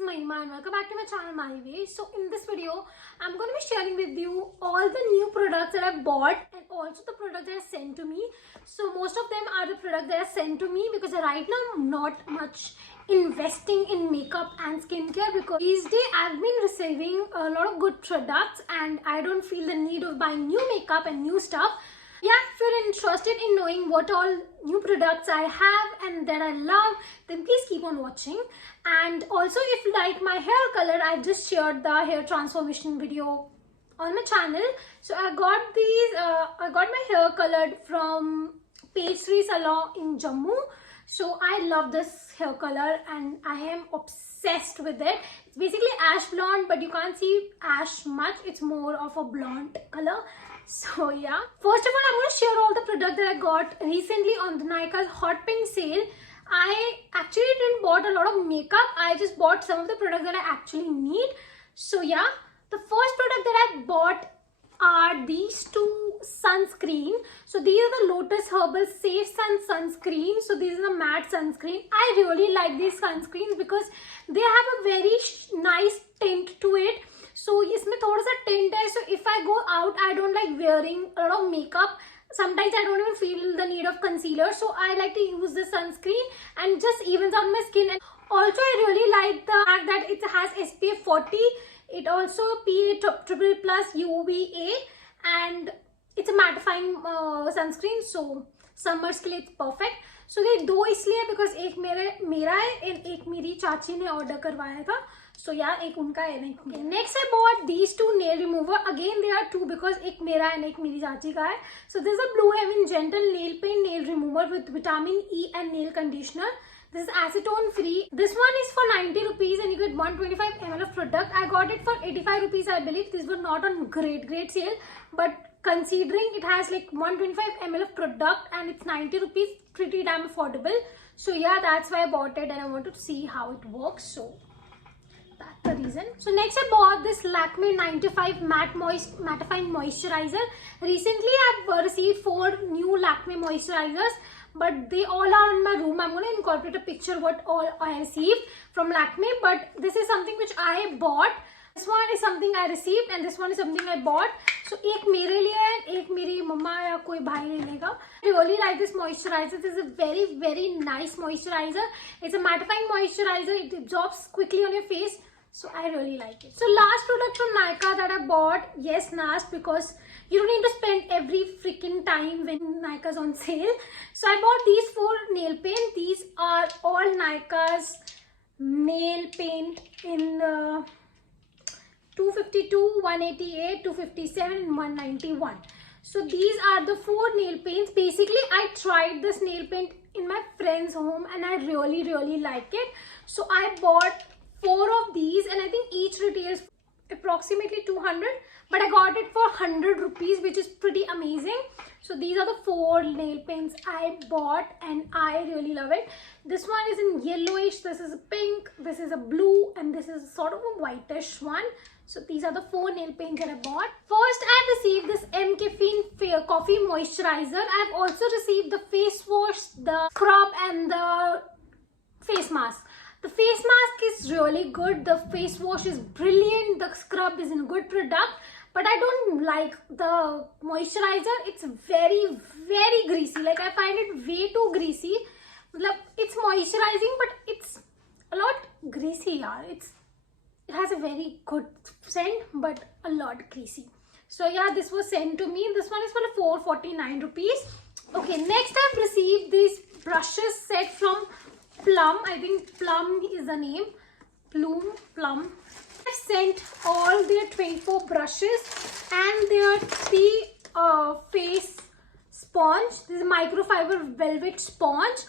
is Mahima and welcome back to my channel My Way. So in this video, I'm going to be sharing with you all the new products that I bought and also the products that are sent to me. So most of them are the products that are sent to me because right now I'm not much investing in makeup and skincare because these days I've been receiving a lot of good products and I don't feel the need of buying new makeup and new stuff. Yeah, if you're interested in knowing what all new products I have and that I love, then please keep on watching. And also if you like my hair color, I just shared the hair transformation video on my channel. So I got my hair colored from Page 3 Salon in Jammu. So I love this hair color and I am obsessed with it. It's basically ash blonde, but you can't see ash much. It's more of a blonde color. So yeah, first of all, I'm going to share all the products that I got recently on the Nykaa's Hot Pink sale. I actually didn't bought a lot of makeup. I just bought some of the products that I actually need. So yeah, the first product that I bought are these two sunscreen. So these are the Lotus Herbal Safe Sun sunscreen. So this is a matte sunscreen. I really like these sunscreens because they have a very nice tint to it. So इसमें थोड़ा सा tint है. So if I go out, I don't like wearing a lot of makeup. Sometimes I don't even feel the need of concealer. So I like to use the sunscreen and just evens out my skin. And also I really like the fact that it has SPF 40. It also PA++ UVA and it's a mattifying sunscreen. So summers के लिए it's perfect. So ये दो इसलिए because एक मेरा है and एक मेरी चाची ने order करवाया था. So yeah, एक उनका है नहीं. Okay. Next I bought these two nail remover. Again there are two because एक मेरा है एक मेरी चाची का है. So this is a Blue Heaven Gentle Nail Paint Nail Remover with vitamin E and nail conditioner. This is acetone free. This one is for 90 rupees and you get 125 ml of product. I got it for 85 rupees I believe. This was not on great sale, but considering it has like 125 ml of product and it's 90 rupees, pretty damn affordable. So yeah, that's why I bought it and I want to see how it works. So that's the reason. So next I bought this Lakme 95 mattifying moisturizer. Recently I've received 4 new Lakme moisturizers, but they all are in my room. I'm going to incorporate a picture what all I received from Lakme, but this is something which I bought. This one is something I received and this one is something I bought. So एक मेरे लिए है, एक मेरी मम्मा या कोई भाई ले लेगा. I really like this moisturizer. This is a very nice moisturizer. It's a mattifying moisturizer. It absorbs quickly on your face. So I really like it. So last product from Nykaa that I bought, yes, last, because you don't need to spend every freaking time when Nykaa's on sale. So I bought these 4 nail paint. These are all Nykaa's nail paint in 252, 188, 257 and 191. So these are the 4 nail paints. Basically I tried this nail paint in my friend's home and I really like it. So I bought 4 of these and I think each retails approximately 200, but I got it for 100 rupees, which is pretty amazing. So these are the 4 nail paints I bought and I really love it. This one is in yellowish, this is a pink, this is a blue and this is sort of a whitish one. So these are the 4 nail paints that I bought. First I received this M Caffeine Coffee Moisturizer. I've also received the face wash, the scrub and the face mask. The face mask is really good. The face wash is brilliant. The scrub is a good product. But I don't like the moisturizer. It's very greasy. Like I find it way too greasy. It's moisturizing but it's a lot greasy. Yeah. It has a very good scent but a lot greasy. So yeah, this was sent to me. This one is for 449 rupees. Okay, next I've received these brushes set from Plum. I think Plum is the name. Plum. I sent all their 24 brushes and their 3 face sponge. This is microfiber velvet sponge.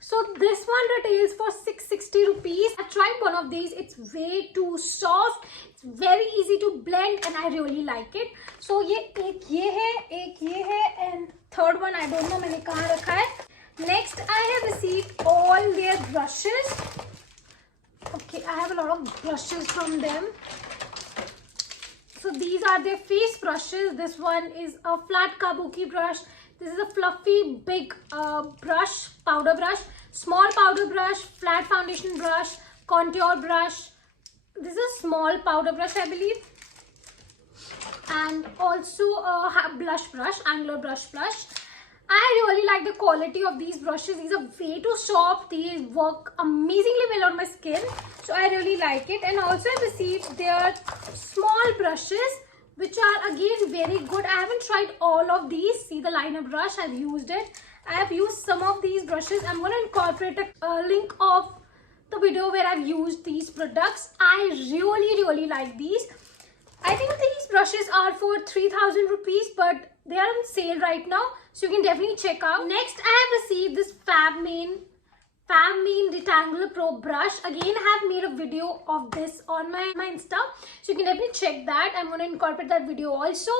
So this one retails for 660 rupees. I tried one of these. It's way too soft. It's very easy to blend and I really like it. So एक ये है and third one I don't know मैंने कहाँ रखा है. Next, I have received all their brushes. Okay, I have a lot of brushes from them. So these are their face brushes. This one is a flat kabuki brush. This is a fluffy big brush, powder brush, small powder brush, flat foundation brush, contour brush, this is a small powder brush, I believe, and also a blush brush, angular brush. I really like the quality of these brushes. These are way too soft. These work amazingly well on my skin, so I really like it. And also I received their small brushes, which are again very good. I haven't tried all of these. See the liner brush, I've used it. I have used some of these brushes. I'm going to incorporate a link of the video where I've used these products. I really like these. I think these brushes are for 3,000 rupees, but they are on sale right now, so you can definitely check out. Next, I have received this Fabmane Detangler Pro brush. Again, I have made a video of this on my Insta, so you can definitely check that. I'm going to incorporate that video also.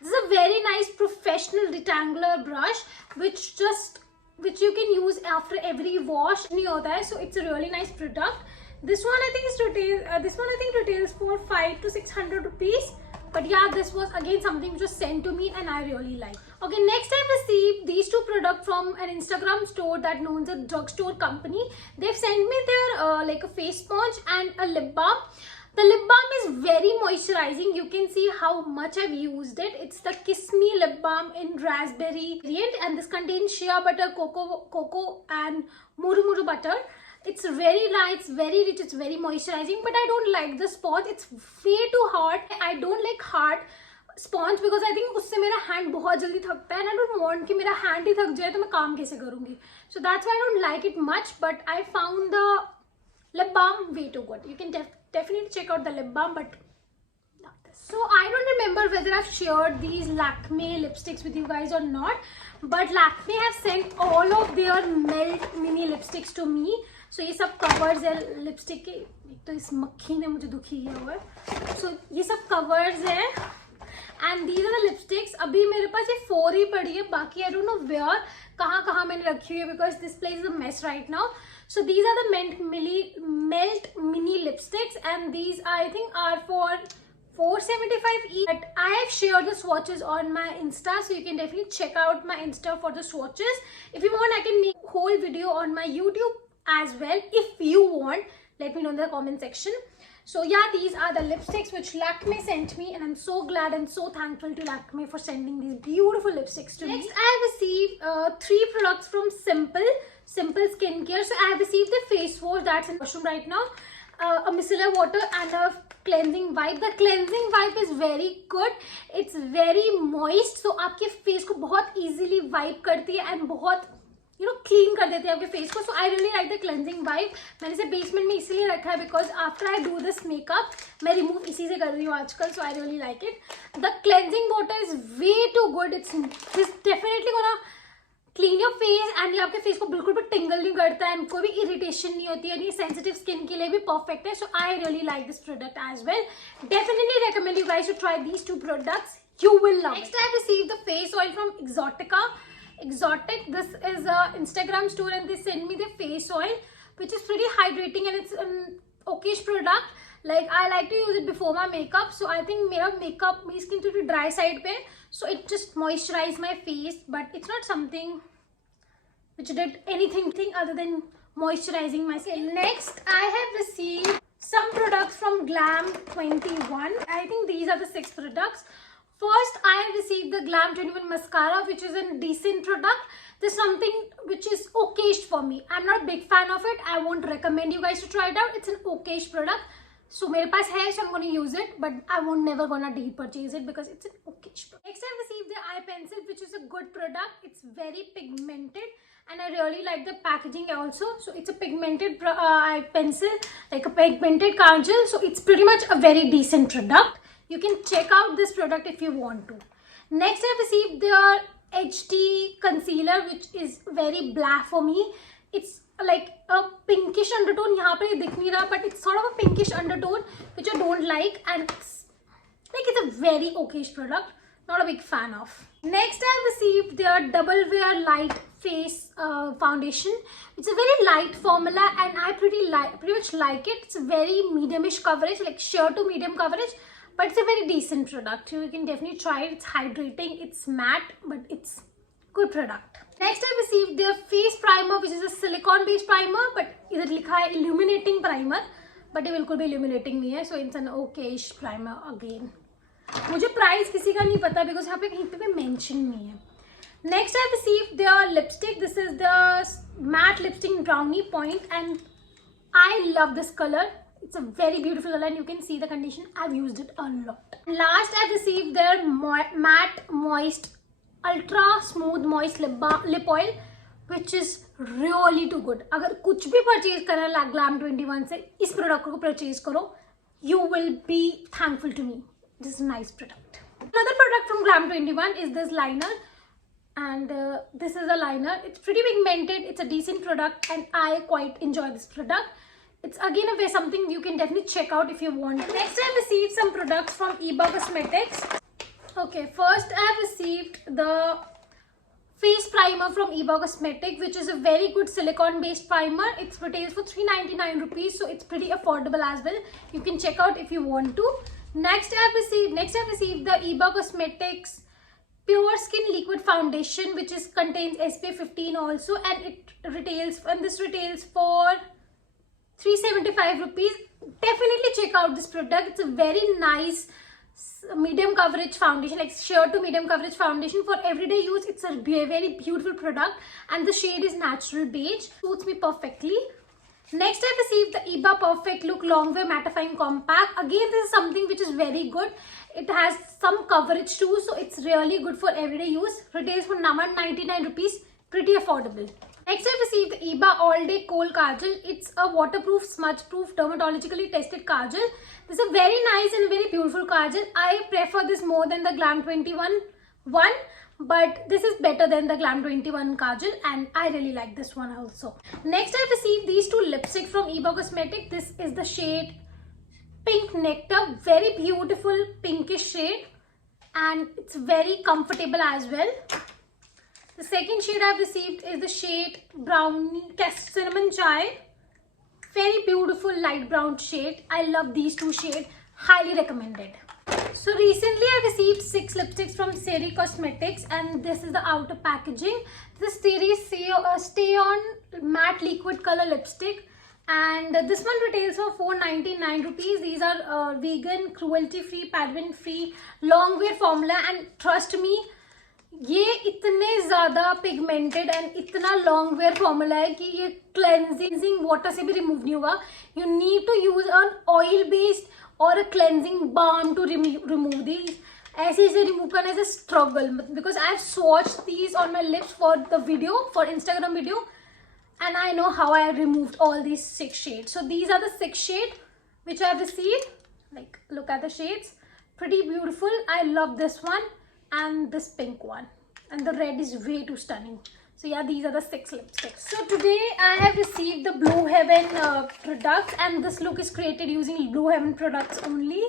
This is a very nice professional detangler brush, which you can use after every wash. So it's a really nice product. This one I think retails for 500 to 600 rupees. But yeah, this was again something which was sent to me and I really like. Okay, next I received these two products from an Instagram store that known as a drugstore company. They've sent me their like a face sponge and a lip balm. The lip balm is very moisturizing. You can see how much I've used it. It's the Kiss Me lip balm in raspberry variant, and this contains shea butter, cocoa and muru butter. It's very light, it's very rich, it's very moisturizing, but I don't like the sponge. It's way too hard. I don't like hard sponge because I think उससे मेरा hand बहुत जल्दी थकता है and I don't want कि मेरा hand ही थक जाए तो मैं काम कैसे करूँगी. So that's why I don't like it much, but I found the lip balm way too good. You can definitely check out the lip balm, but not this. So I don't remember whether I've shared these Lakme lipsticks with you guys or not, but Lakme have sent all of their Melt mini lipsticks to me. So ये सब covers है lipstick के. एक तो इस मक्खी ने मुझे दुखी किया हुआ है. So ये सब कवर्स है and these are the lipsticks. अभी मेरे पास ये 4 ही पड़ी है, बाकी I don't know where, कहाँ मैंने रखी हुई है because this place is a mess right now. So these are the Melt mini lipsticks, and these I think are for 475 each. But I have shared the swatches on my Insta, so you can definitely check out my Insta for the swatches. If you want, I can make a whole video on my YouTube as well. If you want, let me know in the comment section. So yeah, these are the lipsticks which Lakme sent me, and I'm so glad and so thankful to Lakme for sending these beautiful lipsticks to me. Next, I have received 3 products from Simple Skincare. So I have received the face wash that's in washroom right now, a micellar water and a cleansing wipe. The cleansing wipe is very good. It's very moist, so आपके face को बहुत easily wipe करती है and बहुत clean कर देते हैं आपके फेस को. So I really like the cleansing wipe. मैंने इसे बेसमेंट में इसीलिए रखा है because after I do this makeup मैं रिमूव इसी से कर रही हूँ आजकल. So I really like it. The cleansing water is way too good. It's definitely gonna clean your face and ये आपके फेस को बिल्कुल भी टिंगल नहीं करता है, कोई भी इरिटेशन नहीं होती है. ये सेंसिटिव स्किन के लिए भी परफेक्ट है. So I really like this product as well. Definitely recommend you guys to try these 2 products. You will love. Next, I received the face oil from Exotic. This is a Instagram store and they send me the face oil which is pretty hydrating and it's an okayish product. Like I like to use it before my makeup, so I think मेरी skin थोड़ी dry side पे, so it just moisturized my face, but it's not something which did anything other than moisturizing my skin. Next, I have received some products from Glam21. I think these are the 6 products. First, I have received the Glam21 mascara, which is a decent product. This is something which is okayish for me. I'm not a big fan of it. I won't recommend you guys to try it out. It's an okayish product. So मेरे पास है, so I'm going to use it, but I won't never gonna purchase it because it's an okayish product. Next, I received the eye pencil, which is a good product. It's very pigmented and I really like the packaging also. So it's a pigmented eye pencil, like a pigmented kajal. So it's pretty much a very decent product. You can check out this product if you want to. Next, I received their HD concealer, which is very black for me. It's like a pinkish undertone. यहाँ पर ये दिख नहीं रहा, but it's sort of a pinkish undertone, which I don't like, and it's a very okayish product. Not a big fan of. Next, I received their Double Wear Light Face Foundation. It's a very light formula, and I pretty much like it. It's a very mediumish coverage, like sheer to medium coverage. But it's a very decent product. You can definitely try it. It's hydrating, it's matte, but it's good product. Next, I received their face primer, which is a silicone based primer, but इधर लिखा है illuminating primer. But ये बिल्कुल भी illuminating नहीं है, so it's an Okesh primer again. मुझे price किसी का नहीं पता बिकॉज यहाँ पे कहीं पे भी मेंशन नहीं है. Next I received the lipstick. This is the matte lipstick brownie point and I love this color. It's a very beautiful color and you can see the condition. I've used it a lot. Last I've received their matte moist ultra smooth moist lip oil which is really too good. अगर कुछ भी purchase करना है Glam21 से, इस product को purchase करो. You will be thankful to me. This is a nice product. Another product from Glam21 is this liner. And this is a liner. It's pretty pigmented. It's a decent product and I quite enjoy this product. It's again a way something you can definitely check out if you want. Next I received some products from Eba Cosmetics. Okay, first I have received the face primer from Eba Cosmetics, which is a very good silicone based primer. It retails for 399 rupees, so it's pretty affordable as well. You can check out if you want to. Next I have received the Eba Cosmetics Pure Skin Liquid Foundation, which contains SPF 15 also, and this retails for 375 rupees. Definitely check out this product. It's a very nice medium coverage foundation, like sheer to medium coverage foundation for everyday use. It's a very beautiful product and the shade is natural beige. Suits me perfectly. Next I received the Eba Perfect Look Longwear Mattifying Compact. Again, this is something which is very good. It has some coverage too, so it's really good for everyday use. Retails for 99 rupees. Pretty affordable. Next I received the Eba All Day Kohl Kajal. It's a waterproof, smudge-proof, dermatologically tested kajal. This is a very nice and very beautiful kajal. I prefer this more than the Glam21 one, but this is better than the Glam21 kajal and I really like this one also. Next I received these two lipsticks from Eba Cosmetics. This is the shade Pink Nectar. Very beautiful pinkish shade and it's very comfortable as well. The second shade I've received is the shade Brownie Cinnamon Chai. Very beautiful light brown shade. I love these two shades. Highly recommended. So recently I received 6 lipsticks from Seri Cosmetics and this is the outer packaging. This series Stay On Matte Liquid Color Lipstick. And this one retails for 499 rupees. These are vegan, cruelty free, paraben free, long wear formula and trust me, ये इतने ज़्यादा pigmented and इतना long where formula है कि ये cleansing water से भी remove नहीं होगा. You need to use an oil based और a cleansing balm to remove these. ऐसे रिमूव करने से struggle because I have swatched these on my lips for the video, for Instagram video and I know how I have removed all these 6 shades. So these are the 6 shades which I have received. Like, look at the shades. Pretty beautiful. I love this one and this pink one, and the red is way too stunning. So yeah, these are the 6 lipsticks. So today I have received the Blue Heaven products, and this look is created using Blue Heaven products only.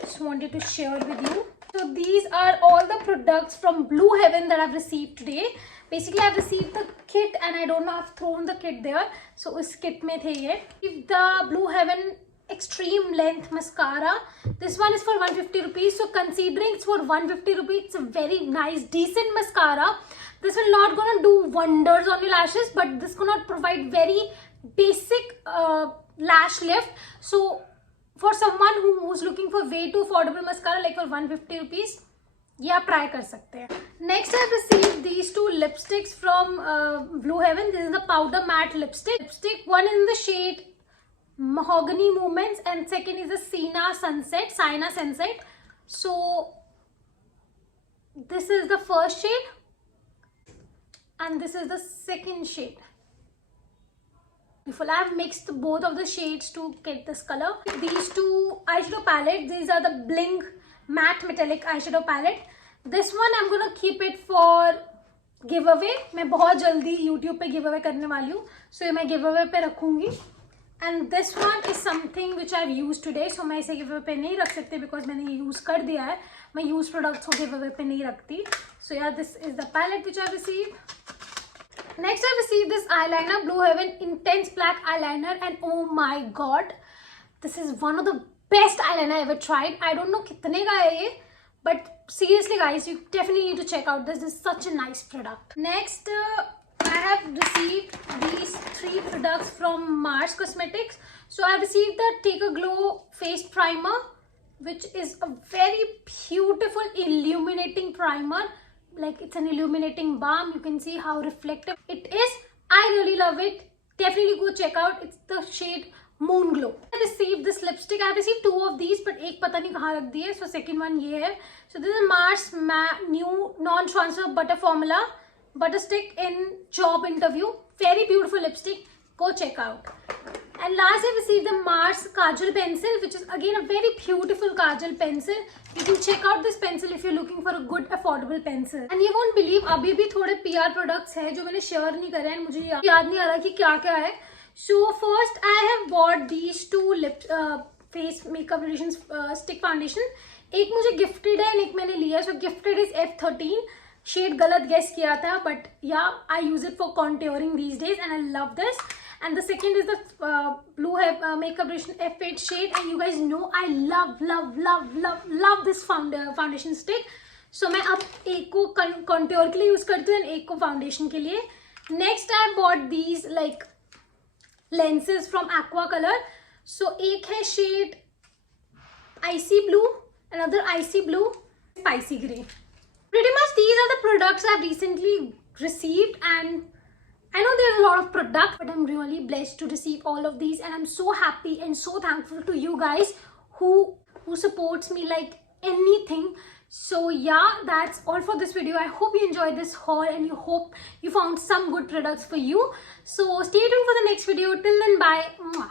Just wanted to share with you. So these are all the products from Blue Heaven that I've received today. Basically I've received the kit and I don't know, I've thrown the kit there. So उस kit में थे ये. The Blue Heaven Extreme Length Mascara. This one is for 150 rupees. So considering it's for 150 rupees, it's a very nice, decent mascara. This will not gonna do wonders on your lashes, but this gonna provide very basic lash lift. So for someone who's looking for way too affordable mascara, like for 150 rupees, ये आप try कर सकते हैं. Next I received these 2 lipsticks from Blue Heaven. This is the powder matte lipstick. One is in the shade Mahogany Movements and second is the Sienna Sunset. So this is the first shade and this is the second shade. Beautiful. I have mixed both of the shades to get this color. These 2 eyeshadow palettes, these are the Bling Matte Metallic Eyeshadow Palette. This one I'm gonna keep it for giveaway. मैं बहुत जल्दी YouTube पे giveaway करने वाली हूँ, so ये मैं giveaway पे रखूँगी. And this one is something which I've used today, so मैं इसे giveaway पे नहीं रख सकती because मैंने ये use कर दिया है. मैं use products को giveaway पे नहीं रखती. So yeah, this is the palette which I received. Next I received this eyeliner, Blue Heaven Intense Black Eyeliner, and oh my god, this is one of the best eyeliner I ever tried. I don't know कितने का है ये, but seriously guys, you definitely need to check out this. This is such a nice product. Next I have received these 3 products from Mars Cosmetics. So I received the Take a Glow face primer, which is a very beautiful illuminating primer. Like, it's an illuminating balm. You can see how reflective it is. I really love it. Definitely go check out. It's the shade Moon Glow. I received this lipstick. I have received 2 of these, but एक पता नहीं कहाँ रख दी है. So second one ये है. So this is Mars new non-transfer butter formula butter stick in job interview. Very beautiful lipstick. Go check out. And last I received the Mars Kajal pencil, which is again a very beautiful Kajal pencil. You can check out this pencil if you're looking for a good affordable pencil. And you won't believe, अभी भी थोड़े PR products हैं जो मैंने share नहीं करे हैं. मुझे याद नहीं आ रहा कि क्या क्या है. So first I have bought these 2 face makeup relations stick foundation. एक मुझे gifted है, एक मैंने लिया. So gifted is F13. Shade गलत guess किया था, but yeah, I use it for contouring these days, and I love this. And the second is the blue makeup relations F8 shade, and you guys know I love this foundation stick. So मैं अब एक को contour के लिए use करती हूँ, and एक को foundation के लिए. Next I bought these like lenses from Aqua Color. So एक है shade icy blue, another icy blue, spicy grey. Pretty much these are the products I've recently received, and I know there's a lot of product, but I'm really blessed to receive all of these, and I'm so happy and so thankful to you guys who supports me like anything. So yeah, that's all for this video. I hope you enjoyed this haul, and you hope you found some good products for you. So stay tuned for the next video. Till then, bye. Mwah.